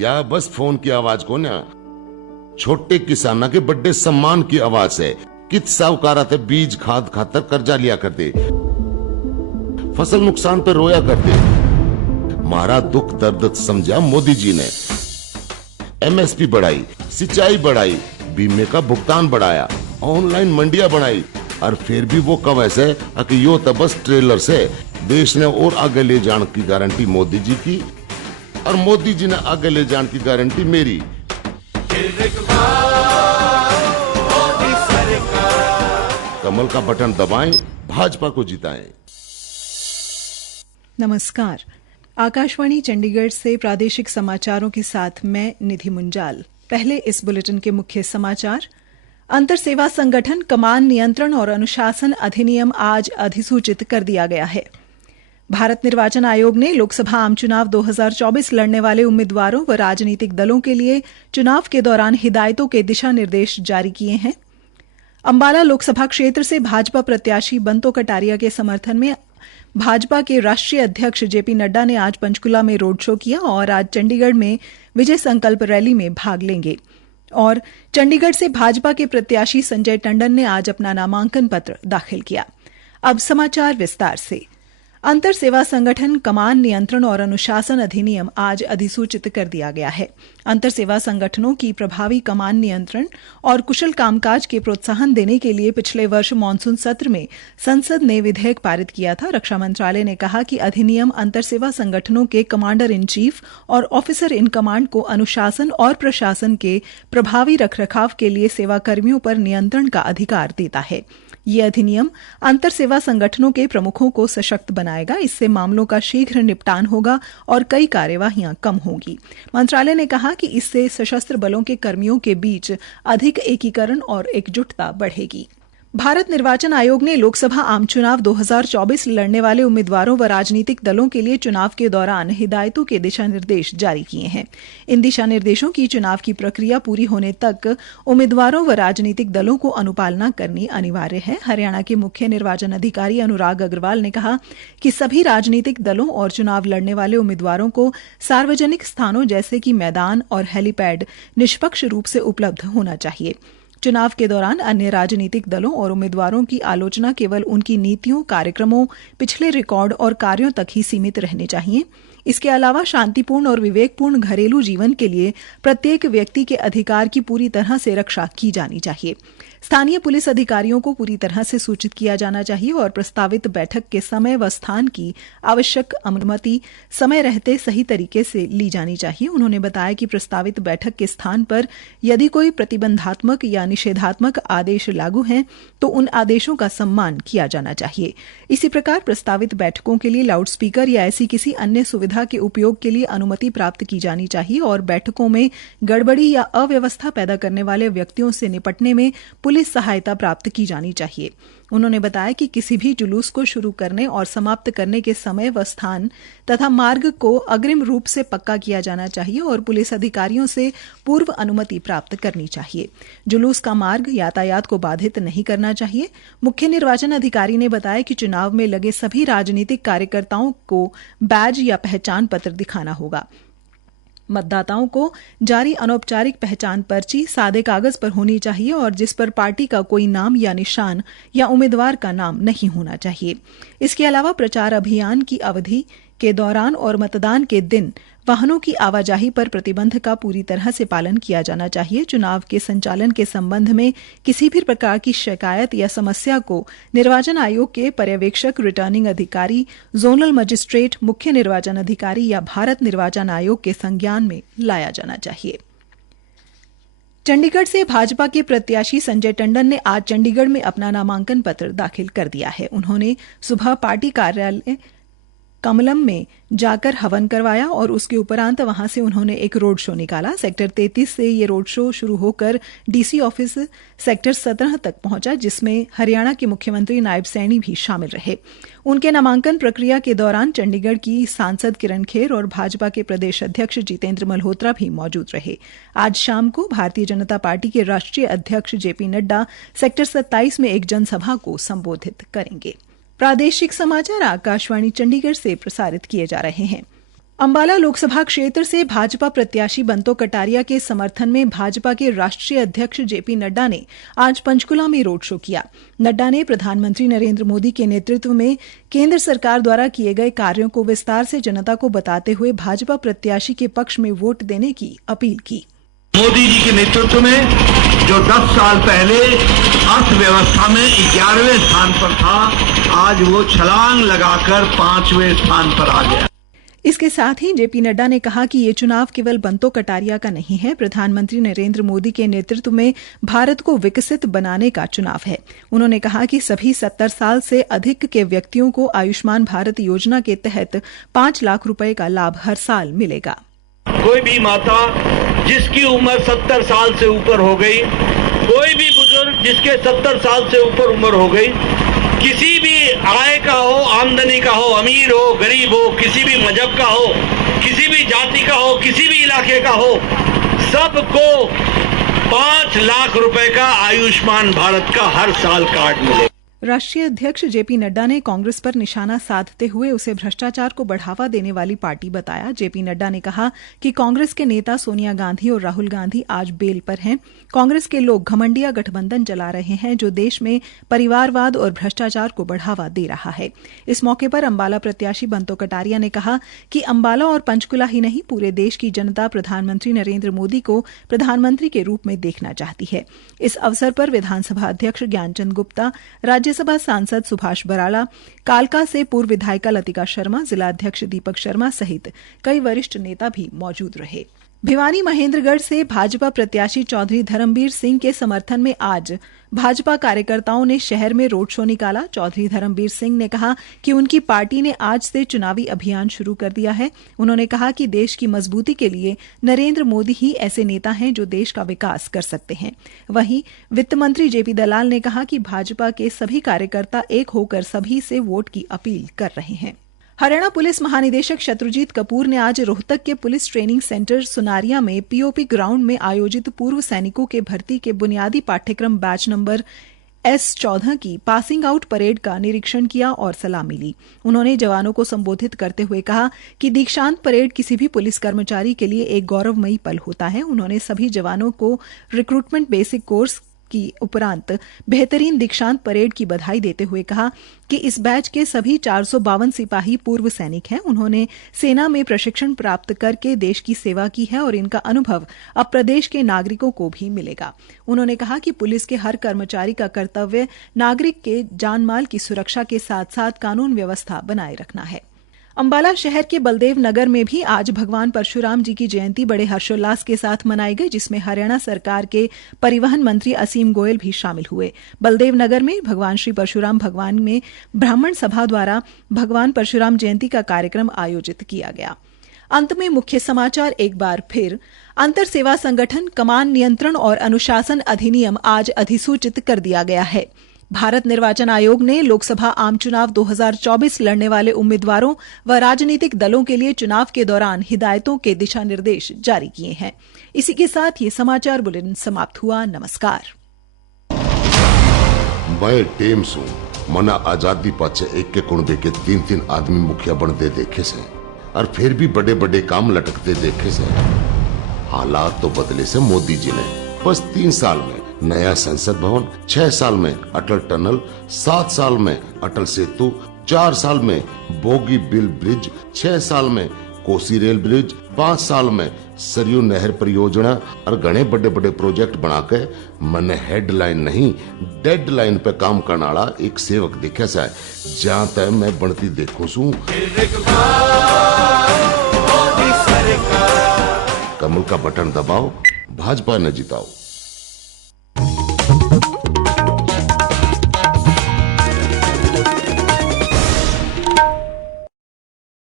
या बस फोन की आवाज को ना, छोटे किसाना के बड़े सम्मान की आवाज है। कित साहूकारा थे बीज खाद खातर कर्जा लिया करते, फसल नुकसान पे रोया करते। मारा दुख दर्द समझा मोदी जी ने। एमएसपी बढ़ाई, सिंचाई बढ़ाई, बीमे का भुगतान बढ़ाया, ऑनलाइन मंडियां बनाई, और फिर भी वो कब ऐसे कि यो तो बस ट्रेलर से। देश ने और आगे ले जाने की गारंटी मोदी जी की, और मोदी जी ने आगे ले जाने की गारंटी मेरी। कमल का बटन दबाएं, भाजपा को जिताएं। नमस्कार, आकाशवाणी चंडीगढ़ से प्रादेशिक समाचारों के साथ मैं निधि मुंजाल। पहले इस बुलेटिन के मुख्य समाचार। अंतर सेवा संगठन कमान नियंत्रण और अनुशासन अधिनियम आज अधिसूचित कर दिया गया है। भारत निर्वाचन आयोग ने लोकसभा आम चुनाव 2024 लड़ने वाले उम्मीदवारों व राजनीतिक दलों के लिए चुनाव के दौरान हिदायतों के दिशा निर्देश जारी किए हैं। अंबाला लोकसभा क्षेत्र से भाजपा प्रत्याशी बंतो कटारिया के समर्थन में भाजपा के राष्ट्रीय अध्यक्ष जेपी नड्डा ने आज पंचकुला में रोड शो किया और आज चंडीगढ़ में विजय संकल्प रैली में भाग लेंगे। और चंडीगढ़ से भाजपा के प्रत्याशी संजय टंडन ने आज अपना नामांकन पत्र दाखिल किया। अब समाचार विस्तार से। अंतर सेवा संगठन कमान नियंत्रण और अनुशासन अधिनियम आज अधिसूचित कर दिया गया है। अंतर सेवा संगठनों की प्रभावी कमान नियंत्रण और कुशल कामकाज के प्रोत्साहन देने के लिए पिछले वर्ष मानसून सत्र में संसद ने विधेयक पारित किया था। रक्षा मंत्रालय ने कहा कि अधिनियम अंतर सेवा संगठनों के कमांडर इन चीफ और ऑफिसर इन कमांड को अनुशासन और प्रशासन के प्रभावी रखरखाव के लिए सेवाकर्मियों पर नियंत्रण का अधिकार देता है। ये अधिनियम अंतर सेवा संगठनों के प्रमुखों को सशक्त बनाएगा। इससे मामलों का शीघ्र निपटान होगा और कई कार्यवाहियां कम होंगी। मंत्रालय ने कहा कि इससे सशस्त्र बलों के कर्मियों के बीच अधिक एकीकरण और एकजुटता बढ़ेगी। भारत निर्वाचन आयोग ने लोकसभा आम चुनाव 2024 लड़ने वाले उम्मीदवारों व राजनीतिक दलों के लिए चुनाव के दौरान हिदायतों के दिशा निर्देश जारी किए हैं। इन दिशा निर्देशों की चुनाव की प्रक्रिया पूरी होने तक उम्मीदवारों व राजनीतिक दलों को अनुपालना करनी अनिवार्य है। हरियाणा के मुख्य निर्वाचन अधिकारी अनुराग अग्रवाल ने कहा कि सभी राजनीतिक दलों और चुनाव लड़ने वाले उम्मीदवारों को सार्वजनिक स्थानों जैसे कि मैदान और हेलीपैड निष्पक्ष रूप से उपलब्ध होना चाहिए। चुनाव के दौरान अन्य राजनीतिक दलों और उम्मीदवारों की आलोचना केवल उनकी नीतियों, कार्यक्रमों, पिछले रिकॉर्ड और कार्यों तक ही सीमित रहने चाहिए। इसके अलावा शांतिपूर्ण और विवेकपूर्ण घरेलू जीवन के लिए प्रत्येक व्यक्ति के अधिकार की पूरी तरह से रक्षा की जानी चाहिए। स्थानीय पुलिस अधिकारियों को पूरी तरह से सूचित किया जाना चाहिए और प्रस्तावित बैठक के समय व स्थान की आवश्यक अनुमति समय रहते सही तरीके से ली जानी चाहिए। उन्होंने बताया कि प्रस्तावित बैठक के स्थान पर यदि कोई प्रतिबंधात्मक या निषेधात्मक आदेश लागू हैं तो उन आदेशों का सम्मान किया जाना चाहिए। इसी प्रकार प्रस्तावित बैठकों के लिए लाउड स्पीकर या ऐसी किसी अन्य सुविधा के उपयोग के लिए अनुमति प्राप्त की जानी चाहिए और बैठकों में गड़बड़ी या अव्यवस्था पैदा करने वाले व्यक्तियों से निपटने में पुलिस सहायता प्राप्त की जानी चाहिए। उन्होंने बताया कि किसी भी जुलूस को शुरू करने और समाप्त करने के समय व स्थान तथा मार्ग को अग्रिम रूप से पक्का किया जाना चाहिए और पुलिस अधिकारियों से पूर्व अनुमति प्राप्त करनी चाहिए। जुलूस का मार्ग यातायात को बाधित नहीं करना चाहिए। मुख्य निर्वाचन अधिकारी ने बताया कि चुनाव में लगे सभी राजनीतिक कार्यकर्ताओं को बैज या पहचान पत्र दिखाना होगा। मतदाताओं को जारी अनौपचारिक पहचान पर्ची सादे कागज पर होनी चाहिए और जिस पर पार्टी का कोई नाम या निशान या उम्मीदवार का नाम नहीं होना चाहिए। इसके अलावा प्रचार अभियान की अवधि के दौरान और मतदान के दिन वाहनों की आवाजाही पर प्रतिबंध का पूरी तरह से पालन किया जाना चाहिए। चुनाव के संचालन के संबंध में किसी भी प्रकार की शिकायत या समस्या को निर्वाचन आयोग के पर्यवेक्षक, रिटर्निंग अधिकारी, जोनल मजिस्ट्रेट, मुख्य निर्वाचन अधिकारी या भारत निर्वाचन आयोग के संज्ञान में लाया जाना चाहिए। चंडीगढ़ से भाजपा के प्रत्याशी संजय टंडन ने आज चंडीगढ़ में अपना नामांकन पत्र दाखिल कर दिया है। उन्होंने सुबह पार्टी कार्यालय कमलम में जाकर हवन करवाया और उसके उपरांत वहां से उन्होंने एक रोड शो निकाला। सेक्टर 33 से ये रोड शो शुरू होकर डीसी ऑफिस सेक्टर 17 तक पहुंचा, जिसमें हरियाणा के मुख्यमंत्री नायब सैनी भी शामिल रहे। उनके नामांकन प्रक्रिया के दौरान चंडीगढ़ की सांसद किरण खेर और भाजपा के प्रदेश अध्यक्ष जितेंद्र मल्होत्रा भी मौजूद रहे। आज शाम को भारतीय जनता पार्टी के राष्ट्रीय अध्यक्ष जेपी नड्डा सेक्टर 27 में एक जनसभा को संबोधित करेंगे। प्रादेशिक समाचार आकाशवाणी चंडीगढ़ से प्रसारित किए जा रहे हैं। अंबाला लोकसभा क्षेत्र से भाजपा प्रत्याशी बंतो कटारिया के समर्थन में भाजपा के राष्ट्रीय अध्यक्ष जेपी नड्डा ने आज पंचकुला में रोड शो किया। नड्डा ने प्रधानमंत्री नरेंद्र मोदी के नेतृत्व में केंद्र सरकार द्वारा किए गए कार्यों को विस्तार से जनता को बताते हुए भाजपा प्रत्याशी के पक्ष में वोट देने की अपील की। मोदी जी के नेतृत्व में जो 10 साल पहले अर्थव्यवस्था में 11वें स्थान पर था, आज वो छलांग लगाकर 5वें स्थान पर आ गया। इसके साथ ही जेपी नड्डा ने कहा कि ये चुनाव केवल बंतो कटारिया का नहीं है, प्रधानमंत्री नरेंद्र मोदी के नेतृत्व में भारत को विकसित बनाने का चुनाव है। उन्होंने कहा कि सभी 70 साल से अधिक के व्यक्तियों को आयुष्मान भारत योजना के तहत 5 लाख रुपए का लाभ हर साल मिलेगा। कोई भी माता जिसकी उम्र 70 साल से ऊपर हो गई, कोई भी बुजुर्ग जिसके 70 साल से ऊपर उम्र हो गई, किसी भी आय का हो, आमदनी का हो, अमीर हो, गरीब हो, किसी भी मजहब का हो, किसी भी जाति का हो, किसी भी इलाके का हो, सबको 5 लाख रुपए का आयुष्मान भारत का हर साल कार्ड मिले। राष्ट्रीय अध्यक्ष जेपी नड्डा ने कांग्रेस पर निशाना साधते हुए उसे भ्रष्टाचार को बढ़ावा देने वाली पार्टी बताया। जेपी नड्डा ने कहा कि कांग्रेस के नेता सोनिया गांधी और राहुल गांधी आज बेल पर हैं। कांग्रेस के लोग घमंडिया गठबंधन चला रहे हैं जो देश में परिवारवाद और भ्रष्टाचार को बढ़ावा दे रहा है। इस मौके पर अंबाला प्रत्याशी बंतो कटारिया ने कहा कि अंबाला और पंचकुला ही नहीं, पूरे देश की जनता प्रधानमंत्री नरेंद्र मोदी को प्रधानमंत्री के रूप में देखना चाहती है। इस अवसर पर विधानसभा अध्यक्ष ज्ञानचंद गुप्ता, राज्यसभा सांसद सुभाष बराला, कालका से पूर्व विधायिका लतिका शर्मा, जिला अध्यक्ष दीपक शर्मा सहित कई वरिष्ठ नेता भी मौजूद रहे। भिवानी महेंद्रगढ़ से भाजपा प्रत्याशी चौधरी धर्मवीर सिंह के समर्थन में आज भाजपा कार्यकर्ताओं ने शहर में रोड शो निकाला। चौधरी धर्मवीर सिंह ने कहा कि उनकी पार्टी ने आज से चुनावी अभियान शुरू कर दिया है। उन्होंने कहा कि देश की मजबूती के लिए नरेंद्र मोदी ही ऐसे नेता हैं जो देश का विकास कर सकते हैं। वहीं वित्त मंत्री जेपी दलाल ने कहा कि भाजपा के सभी कार्यकर्ता एक होकर सभी से वोट की अपील कर रहे हैं। हरियाणा पुलिस महानिदेशक शत्रुजीत कपूर ने आज रोहतक के पुलिस ट्रेनिंग सेंटर सुनारिया में पीओपी ग्राउंड में आयोजित पूर्व सैनिकों के भर्ती के बुनियादी पाठ्यक्रम बैच नंबर S14 की पासिंग आउट परेड का निरीक्षण किया और सलामी ली। उन्होंने जवानों को संबोधित करते हुए कहा कि दीक्षांत परेड किसी भी पुलिस कर्मचारी के लिए एक गौरवमयी पल होता है। उन्होंने सभी जवानों को रिक्रूटमेंट बेसिक कोर्स की उपरांत बेहतरीन दीक्षांत परेड की बधाई देते हुए कहा कि इस बैच के सभी 452 सिपाही पूर्व सैनिक हैं। उन्होंने सेना में प्रशिक्षण प्राप्त करके देश की सेवा की है और इनका अनुभव अब प्रदेश के नागरिकों को भी मिलेगा। उन्होंने कहा कि पुलिस के हर कर्मचारी का कर्तव्य नागरिक के जान माल की सुरक्षा के साथ साथ कानून व्यवस्था बनाए रखना है। अंबाला शहर के बलदेव नगर में भी आज भगवान परशुराम जी की जयंती बड़े हर्षोल्लास के साथ मनाई गई, जिसमें हरियाणा सरकार के परिवहन मंत्री असीम गोयल भी शामिल हुए। बलदेव नगर में भगवान श्री परशुराम भगवान में ब्राह्मण सभा द्वारा भगवान परशुराम जयंती का कार्यक्रम आयोजित किया गया। अंत में मुख्य समाचार एक बार फिर। अंतर सेवा संगठन कमान नियंत्रण और अनुशासन अधिनियम आज अधिसूचित कर दिया गया है। भारत निर्वाचन आयोग ने लोकसभा आम चुनाव 2024 लड़ने वाले उम्मीदवारों व राजनीतिक दलों के लिए चुनाव के दौरान हिदायतों के दिशा निर्देश जारी किए हैं। इसी के साथ ये समाचार बुलेटिन समाप्त हुआ। नमस्कार। मैं टेम्स हूँ मना आजादी पाचे एक के कुंबे के 3-3 आदमी मुखिया बनते देखे से और फिर भी बड़े बड़े काम लटकते देखे से। हालात तो बदले से मोदी जी ने बस 3 साल में नया संसद भवन, 6 साल में अटल टनल, 7 साल में अटल सेतु, 4 साल में बोगी बिल ब्रिज, 6 साल में कोसी रेल ब्रिज, 5 साल में सरयू नहर परियोजना और घने बड़े बड़े प्रोजेक्ट बना के मैंने हेडलाइन नहीं डेडलाइन पे काम करने वाला एक सेवक देखा सा है। जहाँ तक मैं बनती देखो सू कमल का बटन दबाओ, भाजपा न जिताओ।